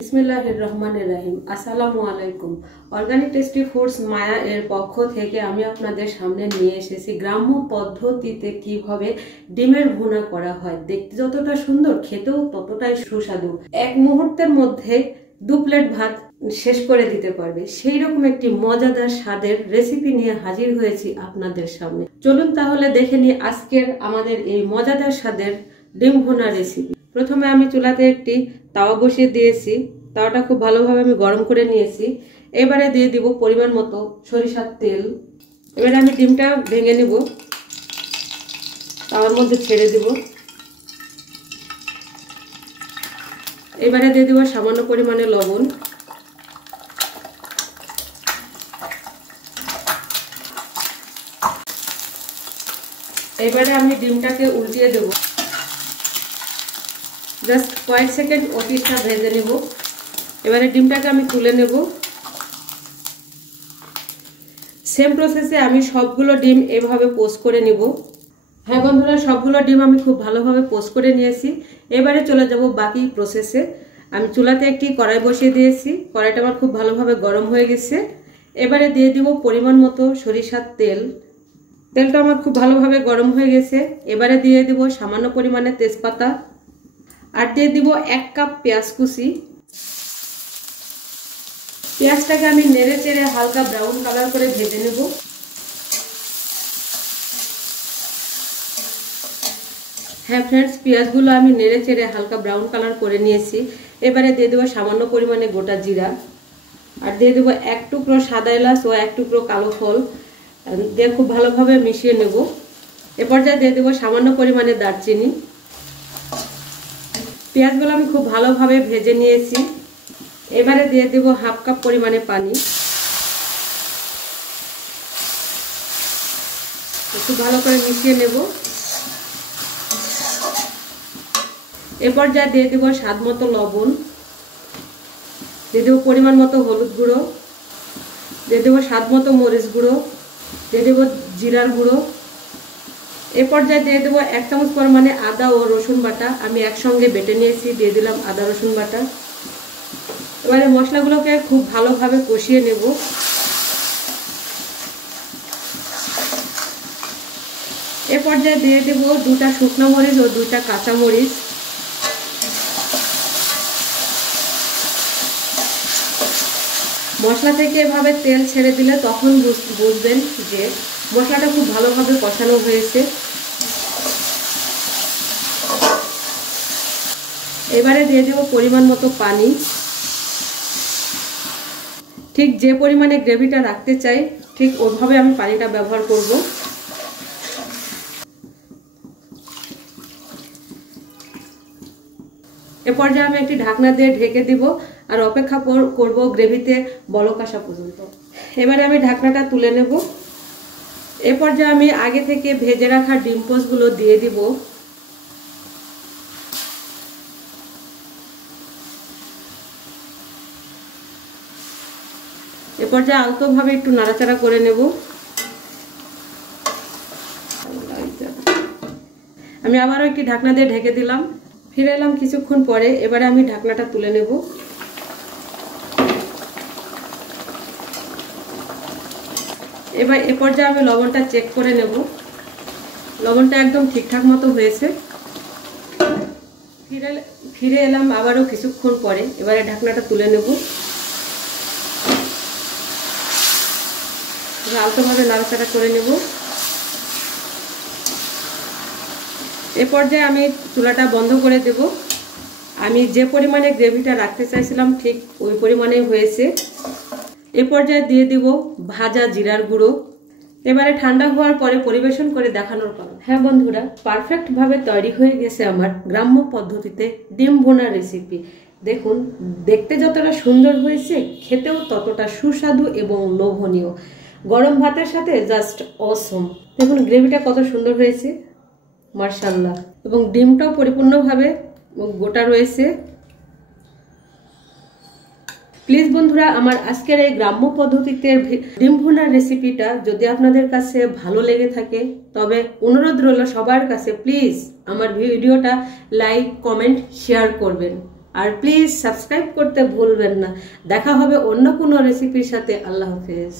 বিসমিল্লাহির রহমানির রহিম। আসসালামু আলাইকুম। অর্গানিক টেস্টি ফুডস মায়া এর পক্ষ থেকে আমি আপনাদের সামনে নিয়ে এসেছি গ্রাম্য পদ্ধতিতে কিভাবে ডিমের ভুনা করা হয়। দেখতে যতটা সুন্দর, খেতেও ততটাই সুস্বাদু। এক মুহূর্তের মধ্যে 2 প্লেট ভাত শেষ করে দিতে পারবে, সেই রকম একটি মজাদার স্বাদের রেসিপি নিয়ে হাজির হয়েছি আপনাদের সামনে। চলুন তাহলে দেখে নিই আজকের আমাদের এই মজাদার স্বাদের ডিম ভুনা রেসিপি। প্রথমে আমি চুলাতে একটি তাওয়া বসিয়ে দিয়েছি। তাওয়াটা খুব ভালোভাবে আমি গরম করে নিয়েছি। এবারে দিয়ে দিব পরিমাণ মতো সরিষার তেল। এবারে আমি ডিমটা ভেঙে নিব, তাওয়ার মধ্যে ছেড়ে দিব। এবারে দিয়ে দিব সামান্য পরিমাণে লবণ। এবারে আমি ডিমটাকে উল্টিয়ে দেব। জাস্ট কয়েক সেকেন্ড অতিষ্ঠা ভেজে নেব। এবারে ডিমটাকে আমি তুলে নেব। সেম প্রসেসে আমি সবগুলো ডিম এভাবে পোস্ট করে নিব। হ্যাঁ বন্ধুরা, সবগুলো ডিম আমি খুব ভালোভাবে পোস্ট করে নিয়েছি। এবারে চলে যাব বাকি প্রসেসে। আমি চুলাতে একটি কড়াই বসিয়ে দিয়েছি। কড়াইটা আমার খুব ভালোভাবে গরম হয়ে গেছে। এবারে দিয়ে দিব পরিমাণ মতো সরিষার তেল। তেলটা আমার খুব ভালোভাবে গরম হয়ে গেছে। এবারে দিয়ে দিব সামান্য পরিমাণে তেজপাতা, আর দিয়ে দিব 1 কাপ পেঁয়াজ কুচি। পেঁয়াজটাকে আমি নেড়ে চেড়ে হালকা ব্রাউন কালার করে ভেজে নেব। হ্যাঁ ফ্রেন্ডস, পেঁয়াজগুলো আমি নেড়ে চেড়ে হালকা ব্রাউন কালার করে নিয়েছি। এবারে দিয়ে দেবো সামান্য পরিমাণে গোটা জিরা, আর দিয়ে দেবো 1 টুকরো সাদা এলাচ ও 1 টুকরো কালো ফল দিয়ে খুব ভালোভাবে মিশিয়ে নেব। এ পর্যায়ে দিয়ে দেবো সামান্য পরিমাণে দারচিনি। পেঁয়াজগুলো আমি খুব ভালোভাবে ভেজে নিয়েছি। এবারে দিয়ে দেব 1/2 কাপ পরিমাণে পানি। খুব ভালো করে মিশিয়ে নেব। এ পর্যায়ে দিয়ে দেব স্বাদ মতো লবণ, দিয়ে দেব পরিমাণ মতো হলুদ গুঁড়ো, দিয়ে দেব স্বাদ মতো মরিচ গুঁড়ো, দিয়ে দেব জিরার গুঁড়ো। এ পর্যায়ে দিয়ে দেবো 1 চামচ পরিমাণে আদা ও রসুন বাটা। আমি একসঙ্গে বেটে নিয়েছি, দিয়ে দিলাম আদা রসুন বাটা। এবারে মশলাগুলোকে খুব ভালোভাবে কষিয়ে নেব। এ পর্যায়ে দিয়ে দেব 2টা শুকনো মরিচ ও 2টা কাঁচা মরিচ। মশলা থেকে এভাবে তেল ছেড়ে দিলে তখন বুঝবেন যে মশলাটা খুব ভালোভাবে কষানো হয়েছে। এবারে দিয়ে দেব পরিমাণ মতো পানি। ঠিক যে পরিমাণে গ্রেভিটা রাখতে চাই ঠিক ওইভাবে আমি পানিটা ব্যবহার করব। এ পর্যায়ে আমি একটি ঢাকনা দিয়ে ঢেকে দিব আর অপেক্ষা করব গ্রেভিতে বলক আসা পর্যন্ত। এবারে আমি ঢাকনাটা তুলে নেব। এ পর্যায়ে আমি আগে থেকে ভেজে রাখা ডিম পোস্টগুলো দিয়ে দিব। এ পর্যায়ে আলতোভাবে একটু নাড়াচাড়া করে নেব। আমি আবারও একটি ঢাকনা দিয়ে ঢেকে দিলাম। ফিরে এলাম কিছুক্ষণ পরে। এবারে আমি ঢাকনাটা তুলে নেব। এবার এ পর্যায়ে আমি লবণটা চেক করে নেব। লবণটা একদম ঠিকঠাক মতো হয়েছে। ফিরে এলাম আবারও কিছুক্ষণ পরে। এবারে ঢাকনাটা তুলে নেব। আলতোভাবে নাড়াচাড়া করে নেব। এ পর্যায়ে আমি চুলাটা বন্ধ করে দেব। আমি যে পরিমাণে গ্রেভিটা রাখতে চাইছিলাম ঠিক ওই পরিমাণে হয়েছে। এ পর্যায়ে দিয়ে দিব ভাজা জিরার গুঁড়ো। এবারে ঠান্ডা হওয়ার পরে পরিবেশন করে দেখানোর পালা। হ্যাঁ বন্ধুরা, পারফেক্টভাবে তৈরি হয়ে গেছে আমার গ্রাম্য পদ্ধতিতে ডিম ভুনা রেসিপি। দেখুন, দেখতে যতটা সুন্দর হয়েছে খেতেও ততটা সুস্বাদু এবং লোভনীয়। গরম ভাতের সাথে জাস্ট অসম। দেখুন গ্রেভিটা কত সুন্দর হয়েছে, মাশাআল্লাহ, এবং ডিমটাও পরিপূর্ণভাবে গোটা রয়েছে। প্লিজ বন্ধুরা, আমার আজকের এই গ্রাম্য পদ্ধতিতে ডিম ভুনার রেসিপিটা যদি আপনাদের কাছে ভালো লেগে থাকে তবে অনুরোধ রইল সবার কাছে প্লিজ আমার ভিডিওটা লাইক, কমেন্ট, শেয়ার করবেন। আর প্লিজ সাবস্ক্রাইব করতে ভুলবেন না। দেখা হবে অন্য কোনো রেসিপির সাথে। আল্লাহ হাফেজ।